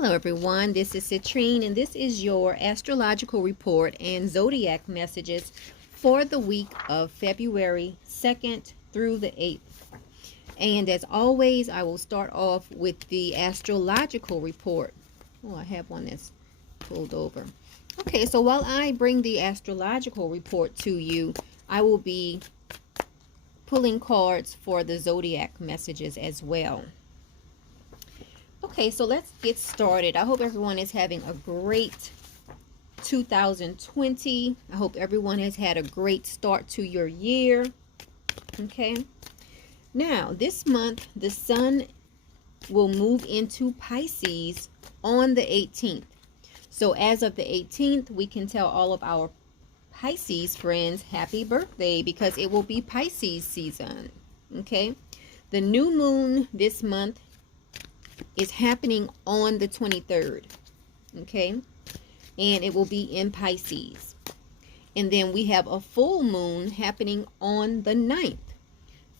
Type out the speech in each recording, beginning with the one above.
Hello everyone, this is Citrine and this is your astrological report and zodiac messages for the week of February 2nd through the 8th. And as always, I will start off with the astrological report. Oh, I have one that's pulled over. Okay, so while I bring the astrological report to you, I will be pulling cards for the zodiac messages as well. Okay, so let's get started. I hope everyone is having a great 2020. I hope everyone has had a great start to your year. Okay. Now, this month, the sun will move into Pisces on the 18th. So as of the 18th, we can tell all of our Pisces friends happy birthday because it will be Pisces season. Okay. The new moon this month is happening on the 23rd, okay, and it will be in Pisces. And then we have a full moon happening on the 9th.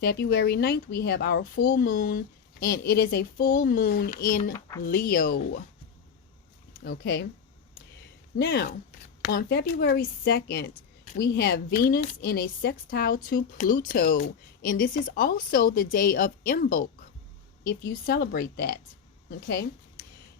February 9th, we have our full moon, and it is a full moon in Leo. Okay. Now, on February 2nd, we have Venus in a sextile to Pluto, and this is also the day of Imbolc, if you celebrate that. Okay.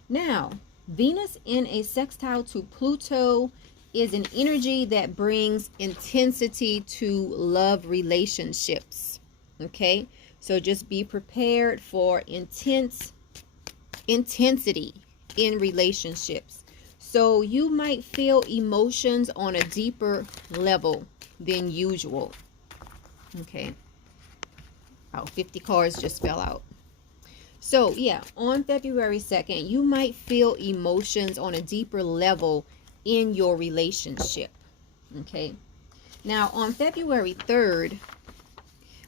Now, Venus in a sextile to Pluto is an energy that brings intensity to love relationships. Okay. So just be prepared for intensity in relationships. So you might feel emotions on a deeper level than usual. Okay. About 50 cards just fell out. So, yeah, on February 2nd, you might feel emotions on a deeper level in your relationship. Okay. Now, on February 3rd,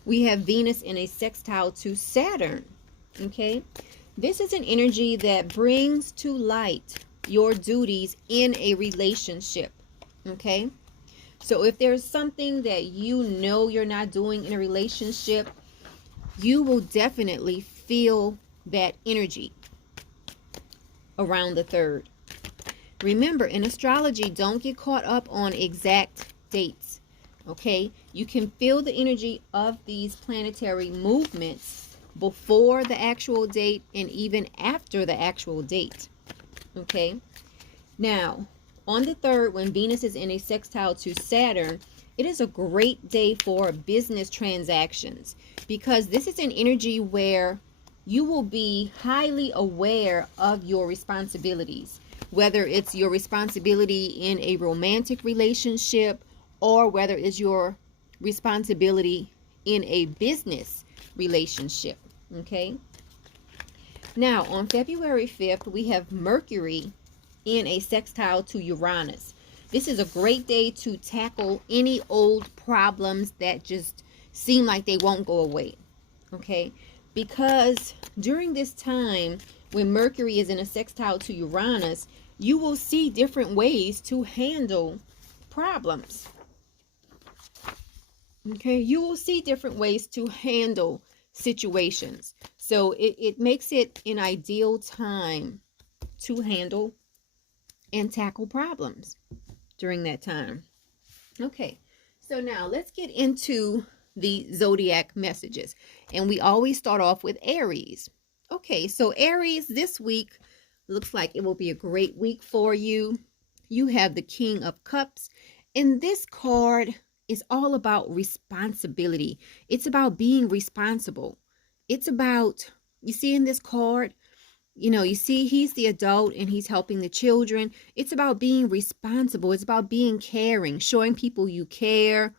we have Venus in a sextile to Saturn. Okay. This is an energy that brings to light your duties in a relationship. Okay. So, if there's something that you know you're not doing in a relationship, you will definitely feel that energy around the 3rd. Remember, in astrology, don't get caught up on exact dates. Okay, you can feel the energy of these planetary movements before the actual date and even after the actual date. Okay, now on the 3rd, when Venus is in a sextile to Saturn, it is a great day for business transactions because this is an energy where you will be highly aware of your responsibilities, whether it's your responsibility in a romantic relationship or whether it's your responsibility in a business relationship. Okay. Now, on February 5th, we have Mercury in a sextile to Uranus. This is a great day to tackle any old problems that just seem like they won't go away. Okay. Because during this time, when Mercury is in a sextile to Uranus, you will see different ways to handle problems. Okay, you will see different ways to handle situations. So it makes it an ideal time to handle and tackle problems during that time. Okay, so now let's get into the zodiac messages, and we always start off with Aries. Okay, so Aries, this week looks like it will be a great week for you. You have the King of Cups, and this card is all about responsibility. It's about being responsible. It's about, you see in this card, you see he's the adult and he's helping the children. It's about being responsible. It's about being caring, showing people you care.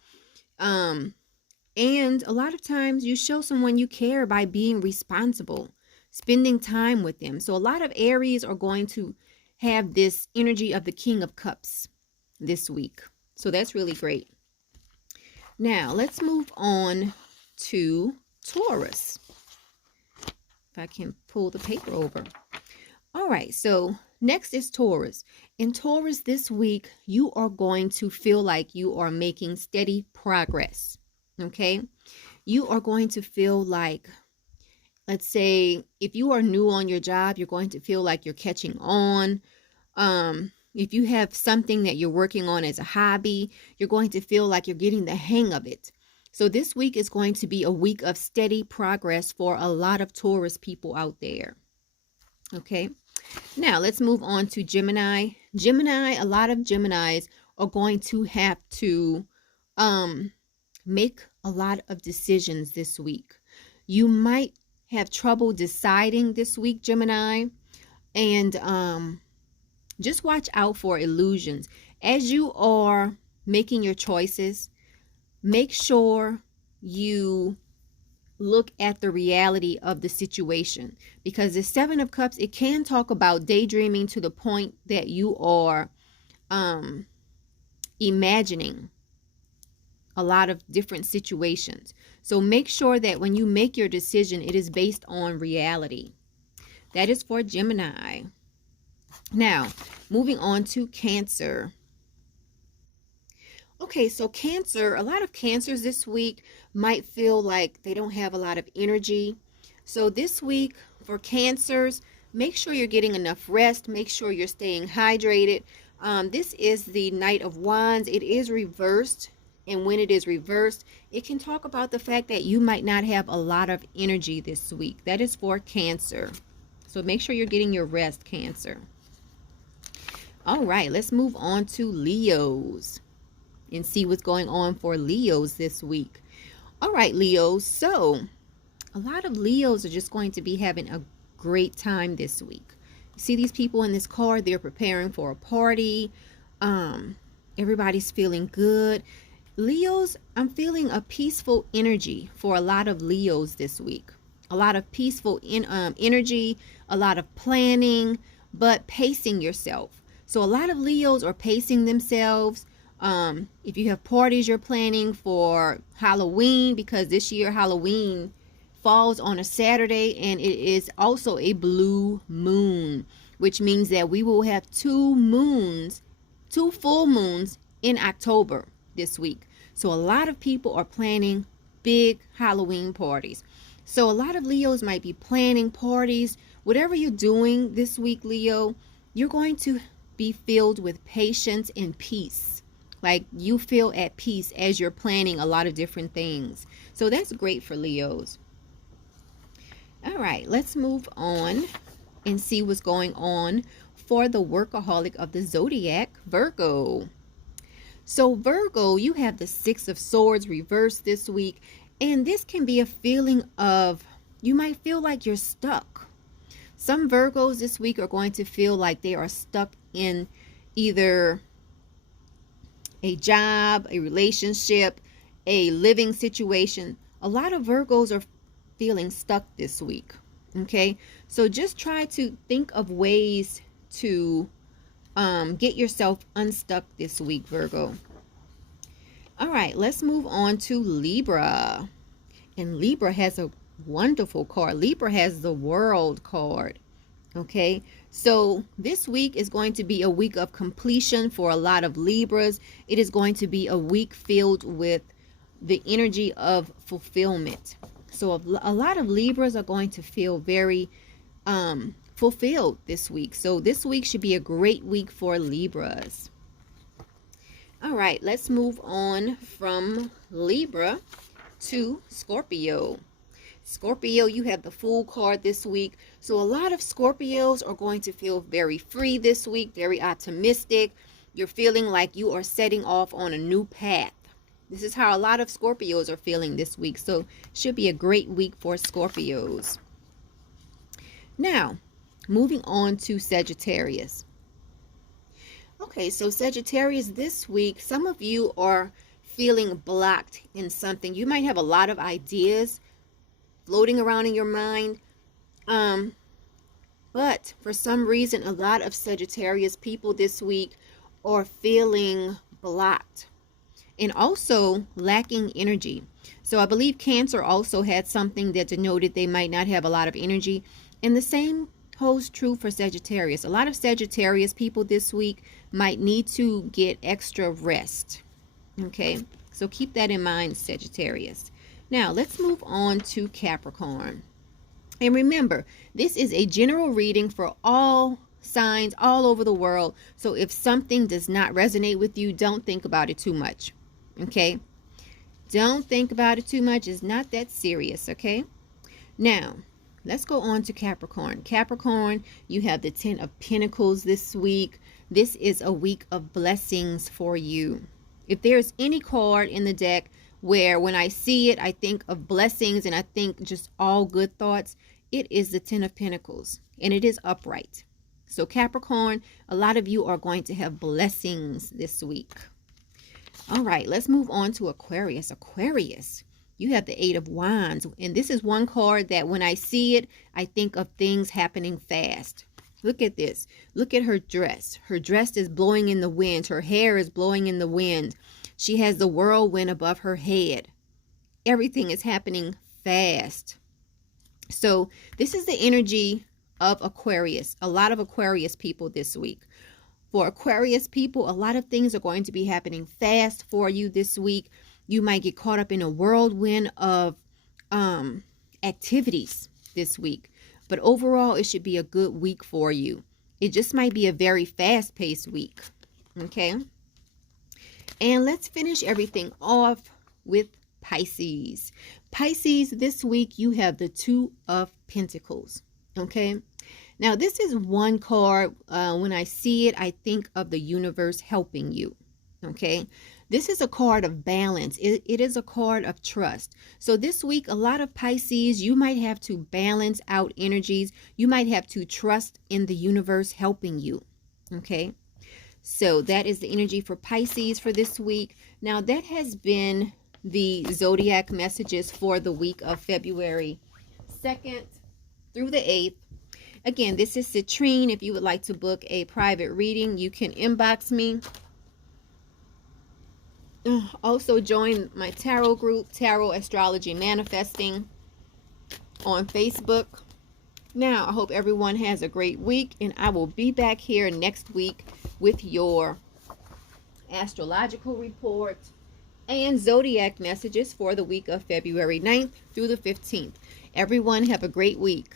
And a lot of times you show someone you care by being responsible, spending time with them. So a lot of Aries are going to have this energy of the King of Cups this week. So that's really great. Now let's move on to Taurus. If I can pull the paper over. All right, so next is Taurus. In Taurus this week, you are going to feel like you are making steady progress. Okay, you are going to feel like let's say if you are new on your job, you're going to feel like you're catching on. If you have something that you're working on as a hobby, you're going to feel like you're getting the hang of it. So this week is going to be a week of steady progress for a lot of Taurus people out there. Okay. Now let's move on to Gemini. Gemini, a lot of Geminis are going to have to make a lot of decisions this week. You might have trouble deciding this week, Gemini, and just watch out for illusions. As you are making your choices, make sure you look at the reality of the situation, because the Seven of Cups, it can talk about daydreaming to the point that you are imagining a lot of different situations. So make sure that when you make your decision, it is based on reality. That is for Gemini. Now, moving on to Cancer. Okay, so Cancer, a lot of Cancers this week might feel like they don't have a lot of energy. So this week for Cancers, make sure you're getting enough rest. Make sure you're staying hydrated. This is the Knight of Wands. It is reversed. And when it is reversed, it can talk about the fact that you might not have a lot of energy this week. That is for Cancer. So make sure you're getting your rest, Cancer. All right, let's move on to Leos and see what's going on for Leos this week. All right, Leos. So a lot of Leos are just going to be having a great time this week. You see these people in this card, they're preparing for a party. Everybody's feeling good. Leos, I'm feeling a peaceful energy for a lot of Leos this week. A lot of peaceful energy, a lot of planning, but pacing yourself. So a lot of Leos are pacing themselves. If you have parties you're planning for Halloween, because this year Halloween falls on a Saturday and it is also a blue moon, which means that we will have two full moons in October this week. So a lot of people are planning big Halloween parties. So a lot of Leos might be planning parties. Whatever you're doing this week, Leo, you're going to be filled with patience and peace. Like you feel at peace as you're planning a lot of different things. So that's great for Leos. All right, let's move on and see what's going on for the workaholic of the zodiac, Virgo. So Virgo, you have the Six of Swords reversed this week. And this can be a feeling of, you might feel like you're stuck. Some Virgos this week are going to feel like they are stuck in either a job, a relationship, a living situation. A lot of Virgos are feeling stuck this week. Okay, so just try to think of ways to get yourself unstuck this week, Virgo. All right, let's move on to Libra. And Libra has a wonderful card. Libra has the World card. Okay, so this week is going to be a week of completion for a lot of Libras. It is going to be a week filled with the energy of fulfillment. So a lot of Libras are going to feel very fulfilled this week. So this week should be a great week for Libras. All right, let's move on from Libra to Scorpio. Scorpio, you have the Fool card this week. So a lot of Scorpios are going to feel very free this week, very optimistic. You're feeling like you are setting off on a new path. This is how a lot of Scorpios are feeling this week. So should be a great week for Scorpios. Now, moving on to Sagittarius. Okay, so Sagittarius this week, some of you are feeling blocked in something. You might have a lot of ideas floating around in your mind. But for some reason, a lot of Sagittarius people this week are feeling blocked and also lacking energy. So I believe Cancer also had something that denoted they might not have a lot of energy. And the same holds true for Sagittarius. A lot of Sagittarius people this week might need to get extra rest. Okay, so keep that in mind, Sagittarius. Now, let's move on to Capricorn. And remember, this is a general reading for all signs all over the world. So if something does not resonate with you, don't think about it too much. Okay? Don't think about it too much. It's not that serious. Okay? Now, let's go on to Capricorn. Capricorn, you have the 10 of Pentacles this week. This is a week of blessings for you. If there's any card in the deck where when I see it, I think of blessings and I think just all good thoughts, it is the 10 of Pentacles, and it is upright. So Capricorn, a lot of you are going to have blessings this week. All right, let's move on to Aquarius. Aquarius, you have the 8 of Wands, and this is one card that when I see it, I think of things happening fast. Look at this. Look at her dress. Her dress is blowing in the wind. Her hair is blowing in the wind. She has the whirlwind above her head. Everything is happening fast. So this is the energy of Aquarius. A lot of Aquarius people this week. For Aquarius people, a lot of things are going to be happening fast for you this week. You might get caught up in a whirlwind of activities this week. But overall, it should be a good week for you. It just might be a very fast-paced week. Okay? And let's finish everything off with Pisces. Pisces, this week you have the 2 of Pentacles. Okay? Now, this is one card. When I see it, I think of the universe helping you. Okay? This is a card of balance. It is a card of trust. So this week, a lot of Pisces, you might have to balance out energies. You might have to trust in the universe helping you. Okay? So that is the energy for Pisces for this week. Now, that has been the zodiac messages for the week of February 2nd through the 8th. Again, this is Citrine. If you would like to book a private reading, you can inbox me. Also join my tarot group, Tarot Astrology Manifesting, on Facebook. Now, I hope everyone has a great week, and I will be back here next week with your astrological report and zodiac messages for the week of February 9th through the 15th. Everyone have a great week.